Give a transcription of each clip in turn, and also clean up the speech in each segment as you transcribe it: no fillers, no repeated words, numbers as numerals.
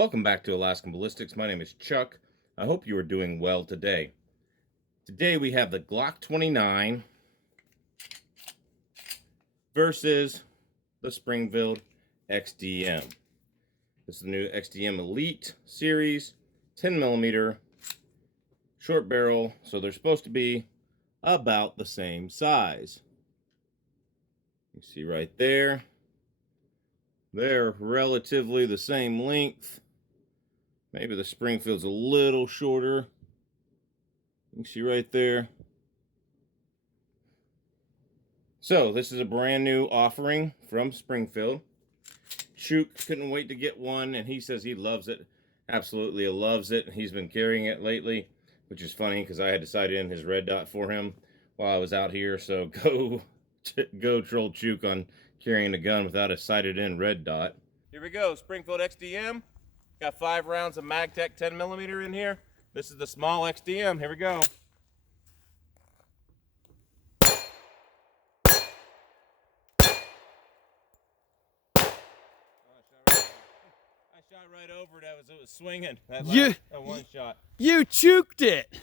Welcome back to Alaskan Ballistics. My name is Chuck. I hope you are doing well today. Today we have the Glock 29 versus the Springfield XDM. This is the new XDM Elite series, 10mm, short barrel, so they're supposed to be about the same size. You see right there, they're relatively the same length. Maybe the Springfield's a little shorter. You can see right there. So this is a brand new offering from Springfield. Chook couldn't wait to get one, and he says he loves it. Absolutely loves it. He's been carrying it lately, which is funny because I had decided in his red dot for him while I was out here. So go troll Chook on carrying a gun without a sighted in red dot. Here we go, Springfield XDM. Got 5 rounds of MagTech 10mm in here. This is the small XDM. Here we go. I shot right over it. It was swinging. That one shot. You chuked it.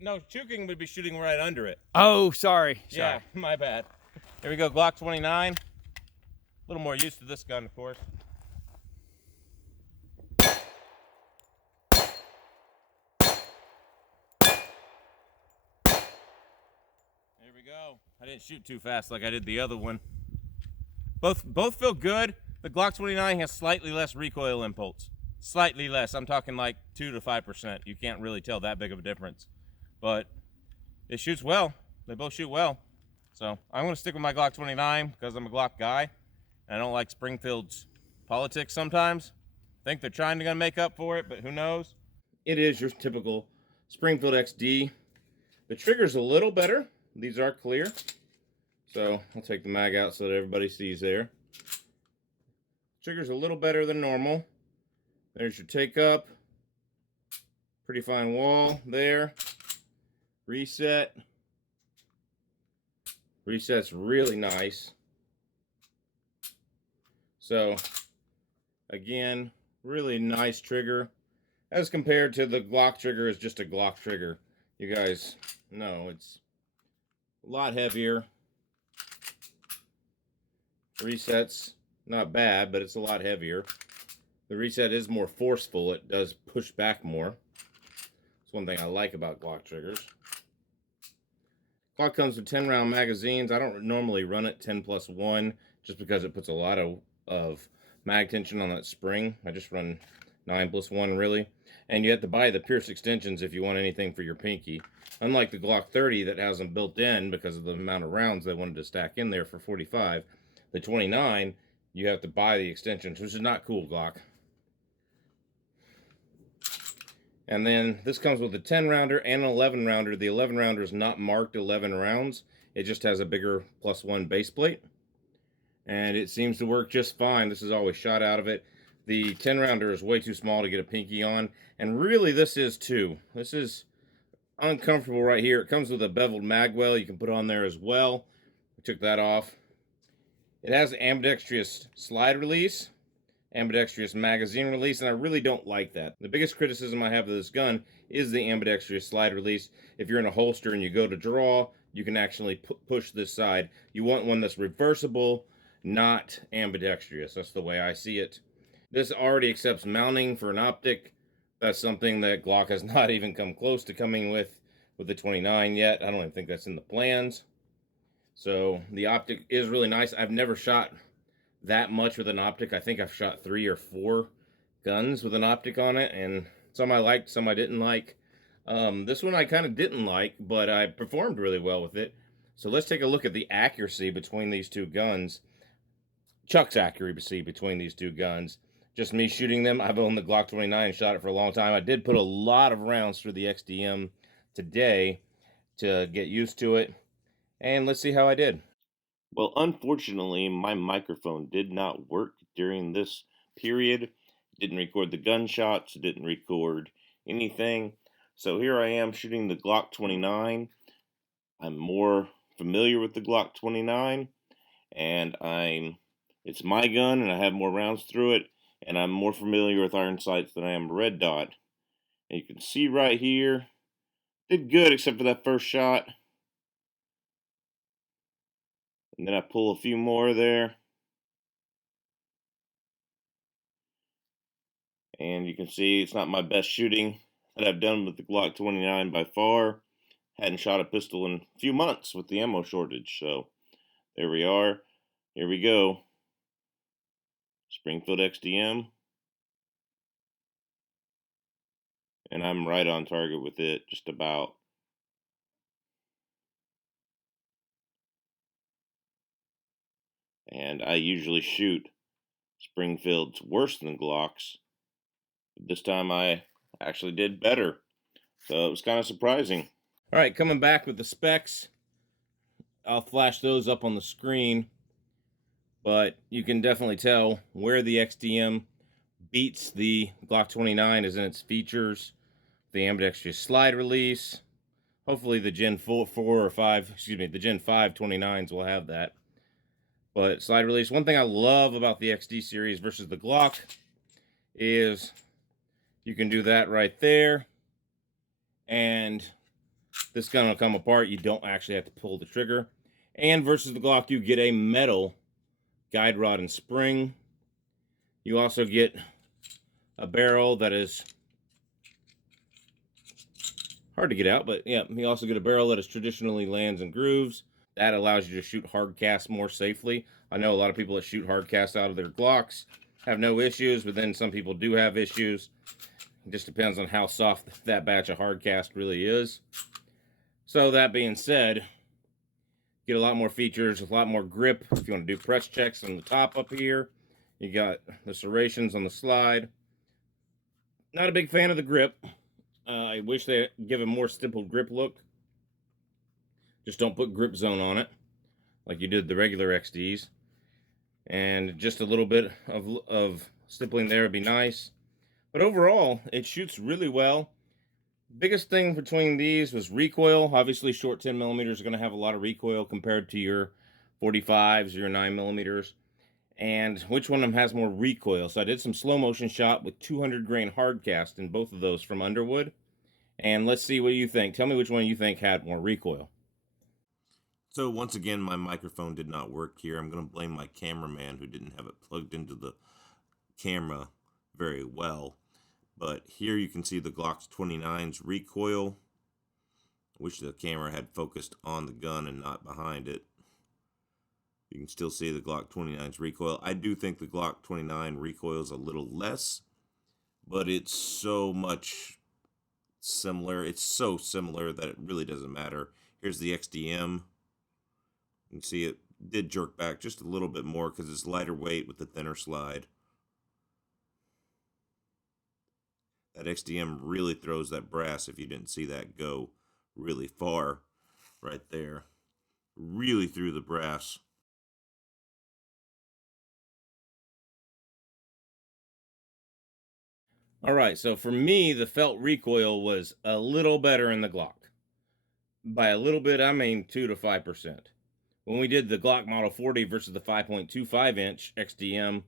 No, choking would be shooting right under it. Oh, sorry. Yeah, my bad. Here we go, Glock 29. A little more used to this gun, of course. There we go. I didn't shoot too fast like I did the other one. Both feel good. The Glock 29 has slightly less recoil impulse. Slightly less. I'm talking like 2 to 5%. You can't really tell that big of a difference. But it shoots well. They both shoot well. So I'm going to stick with my Glock 29 because I'm a Glock guy. And I don't like Springfield's politics sometimes. I think they're trying to make up for it, but who knows? It is your typical Springfield XD. The trigger's a little better. These are clear. So I'll take the mag out so that everybody sees there. Trigger's a little better than normal. There's your take up. Pretty fine wall there. Reset. Reset's really nice. So again, really nice trigger. As compared to the Glock trigger is just a Glock trigger. You guys know it's a lot heavier. Reset's not bad, but it's a lot heavier. The reset is more forceful. It does push back more. That's one thing I like about Glock triggers. Glock comes with 10-round magazines. I don't normally run it 10+1 just because it puts a lot of mag tension on that spring. I just run 9+1 really. And you have to buy the Pierce extensions if you want anything for your pinky. Unlike the Glock 30 that has them built in because of the amount of rounds they wanted to stack in there for 45. The 29, you have to buy the extensions, which is not cool, Glock. And then this comes with a 10-rounder and an 11-rounder. The 11-rounder is not marked 11 rounds. It just has a bigger +1 base plate. And it seems to work just fine. This is always shot out of it. The 10-rounder is way too small to get a pinky on. And really, this is too. This is uncomfortable right here. It comes with a beveled mag well you can put on there as well. I took that off. It has ambidextrous slide release, ambidextrous magazine release, and I really don't like that. The biggest criticism I have of this gun is the ambidextrous slide release. If you're in a holster and you go to draw, you can actually push this side. You want one that's reversible, not ambidextrous. That's the way I see it. This already accepts mounting for an optic. That's something that Glock has not even come close to coming with the 29 yet. I don't even think that's in the plans. So the optic is really nice. I've never shot that much with an optic. I think I've shot 3 or 4 guns with an optic on it, and some I liked, some I didn't like. This one I kind of didn't like, but I performed really well with it. So let's take a look at the accuracy between these two guns. Chuck's accuracy between these two guns. Just me shooting them. I've owned the Glock 29 and shot it for a long time. I did put a lot of rounds through the XDM today to get used to it. And let's see how I did. Well, unfortunately, my microphone did not work during this period. It didn't record the gunshots. It didn't record anything. So here I am shooting the Glock 29. I'm more familiar with the Glock 29. And it's my gun, and I have more rounds through it. and I'm more familiar with iron sights than I am red dot. And you can see right here, did good except for that first shot. And then I pull a few more there. And you can see it's not my best shooting that I've done with the Glock 29 by far. Hadn't shot a pistol in a few months with the ammo shortage. So there we are. Here we go. Springfield XDM. And I'm right on target with it, just about. And I usually shoot Springfields worse than Glocks. But this time I actually did better. So it was kind of surprising. All right, coming back with the specs. I'll flash those up on the screen. But you can definitely tell where the XDM beats the Glock 29 is in its features. The ambidextrous slide release. Hopefully the Gen 4 or 5, excuse me, the Gen 5 29s will have that. But slide release, one thing I love about the XD series versus the Glock is you can do that right there. And this gun will come apart. You don't actually have to pull the trigger. And versus the Glock, you get a metal guide rod and spring. You also get a barrel that is hard to get out, but yeah, you also get a barrel that is traditionally lands and grooves. That allows you to shoot hard cast more safely. I know a lot of people that shoot hard cast out of their Glocks have no issues, but then some people do have issues. It just depends on how soft that batch of hard cast really is. So that being said, get a lot more features, a lot more grip. If you want to do press checks on the top up here, you got the serrations on the slide. Not a big fan of the grip. I wish they give a more stippled grip look. Just don't put grip zone on it like you did the regular XDs. And just a little bit of stippling there would be nice. But overall, it shoots really well. Biggest thing between these was recoil. Obviously, short 10 millimeters are going to have a lot of recoil compared to your 45s or your 9 millimeters. And which one of them has more recoil? So I did some slow motion shot with 200 grain hard cast in both of those from Underwood. And let's see what you think. Tell me which one you think had more recoil. So once again, my microphone did not work here. I'm going to blame my cameraman who didn't have it plugged into the camera very well. But here you can see the Glock 29's recoil. I wish the camera had focused on the gun and not behind it. You can still see the Glock 29's recoil. I do think the Glock 29 recoils a little less, but it's so much similar. It's so similar that it really doesn't matter. Here's the XDM. You can see it did jerk back just a little bit more because it's lighter weight with the thinner slide. That XDM really throws that brass, if you didn't see that go really far right there. Really threw the brass. All right, so for me, the felt recoil was a little better in the Glock. By a little bit, I mean 2 to 5%. When we did the Glock Model 40 versus the 5.25 inch XDM,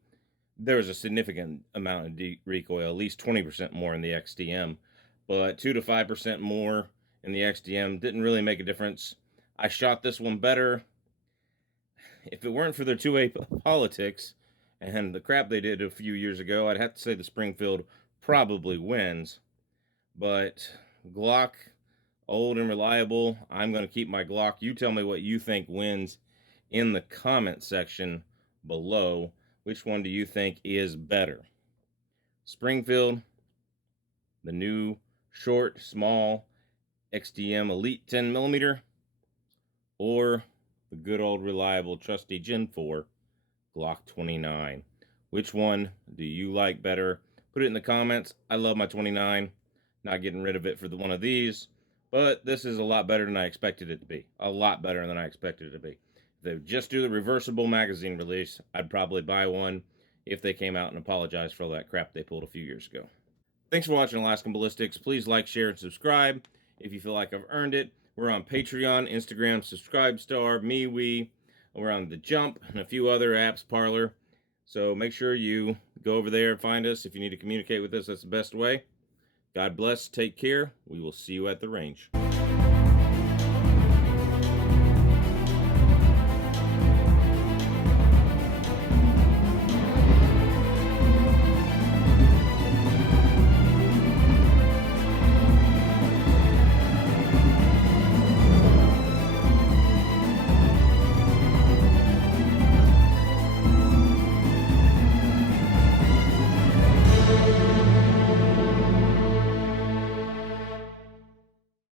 there was a significant amount of recoil, at least 20% more in the XDM. But 2 to 5% more in the XDM didn't really make a difference. I shot this one better. If it weren't for their two-way politics and the crap they did a few years ago, I'd have to say the Springfield probably wins. But Glock, old and reliable. I'm going to keep my Glock. You tell me what you think wins in the comment section below. Which one do you think is better? Springfield, the new short, small XDM Elite 10 millimeter, or the good old reliable trusty Gen 4 Glock 29? Which one do you like better? Put it in the comments. I love my 29. Not getting rid of it for one of these, but this is a lot better than I expected it to be. A lot better than I expected it to be. If they just do the reversible magazine release, I'd probably buy one if they came out and apologized for all that crap they pulled a few years ago. Thanks for watching Alaskan Ballistics. Please like, share, and subscribe if you feel like I've earned it. We're on Patreon, Instagram, Subscribe Star, MeWe. We're on The Jump and a few other apps, Parlor. So make sure you go over there and find us. If you need to communicate with us, that's the best way. God bless. Take care. We will see you at the range.